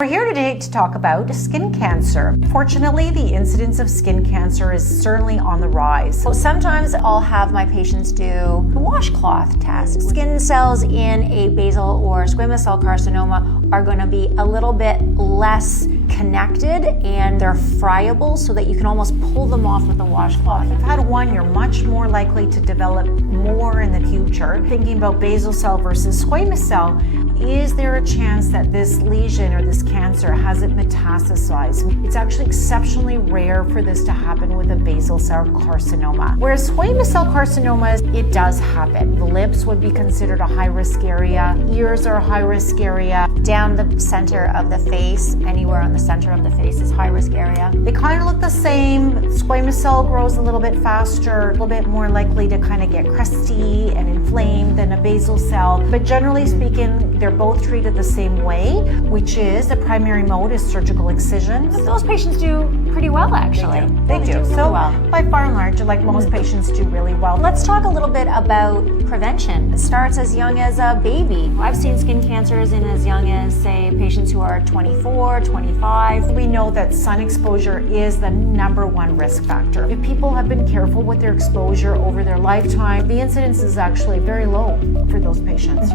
We're here today to talk about skin cancer. Fortunately, the incidence of skin cancer is certainly on the rise. So sometimes I'll have my patients do a washcloth test. Skin cells in a basal or squamous cell carcinoma are going to be a little bit less connected and they're friable so that you can almost pull them off with a washcloth. If you've had one, you're much more likely to develop more in the future. Thinking about basal cell versus squamous cell, is there a chance that this lesion or this cancer hasn't metastasized? It's actually exceptionally rare for this to happen with a basal cell carcinoma. Whereas squamous cell carcinomas, it does happen. The lips would be considered a high-risk area. Ears are a high-risk area. Down the center of the face, anywhere on the center of the face is high-risk area. They kind of look the same. Squamous cell grows a little bit faster, a little bit more likely to kind of get crusty and inflamed than a basal cell. But generally speaking, they're both treated the same way, which is the primary mode is surgical excision. Those patients do pretty well, actually. They do. Really So well. by far and large, like most patients do really well. Let's talk a little bit about prevention. It starts as young as a baby. I've seen skin cancers in as young as, say, patients who are 24, 25. We know that sun exposure is the #1 risk factor. If people have been careful with their exposure over their lifetime, the incidence is actually very low for those patients.